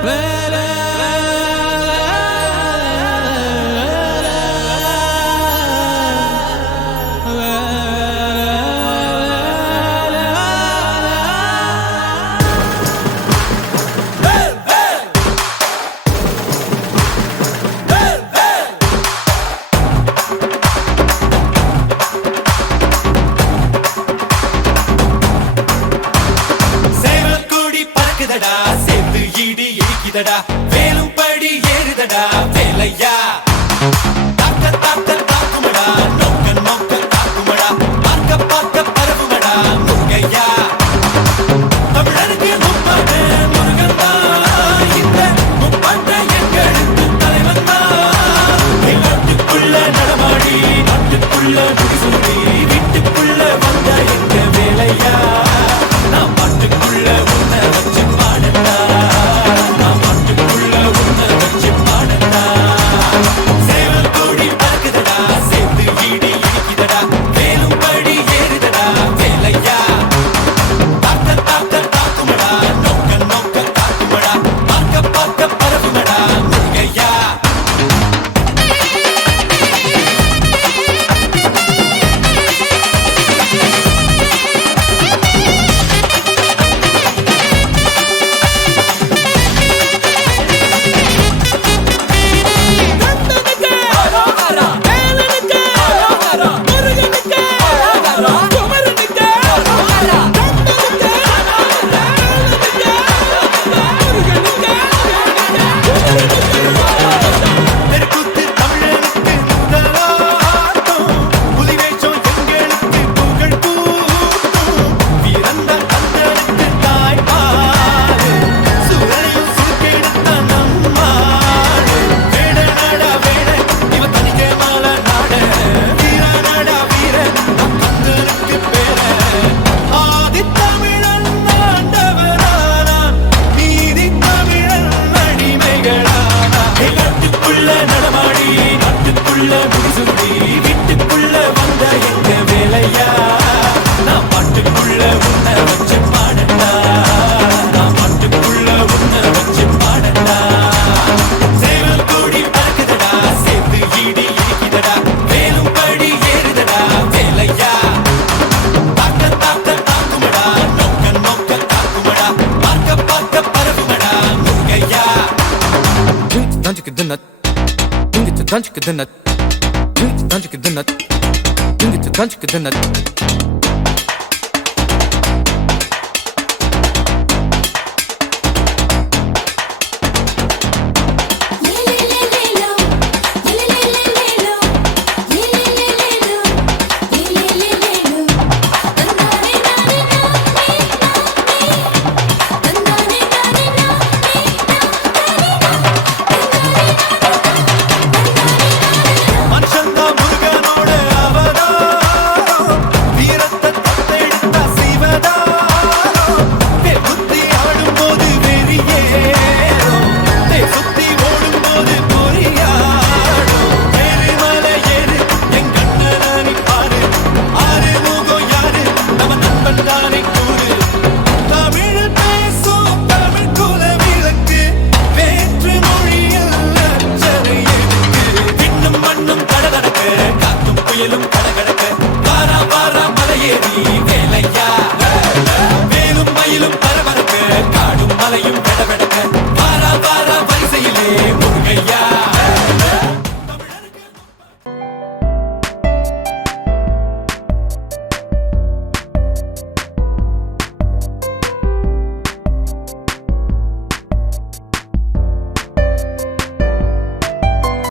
சேவல் இடி இடிக்குதடா வேலும் படி ஏறுதடா. வேலையா? தாக்க தாக்க தாக்குமடா. நோக்க நோக்க தாக்குமடா. பார்க்க பார்க்க பரவுமடா. முருகையா? தமிழருக்கு முருகன் தான் இந்த முப்பாட்டை எங்களுக்கு தலைவன் தான் நாட்டுக்குள்ள நடமாடி நாட்டுக்குள்ள வீட்டுக்குள்ள வந்த எங்க வேலையா? நாட்டுக்குள்ள நடமாடி நாட்டுக்குள்ள முடிசுந்தி வீட்டுக்குள்ள வந்த எங்க வேலையா? நான் பாட்டுக்குள்ள உன்னை வச்சு பாடண்டா நான் பாட்டுக்குள்ள உன்னை வச்சு பாடண்டா சேவல் கூடி பறக்குதடா சேர்த்து ஈடி இடிக்குதடா. 단축 끝났다. 단축 끝났다. 단축 끝났다.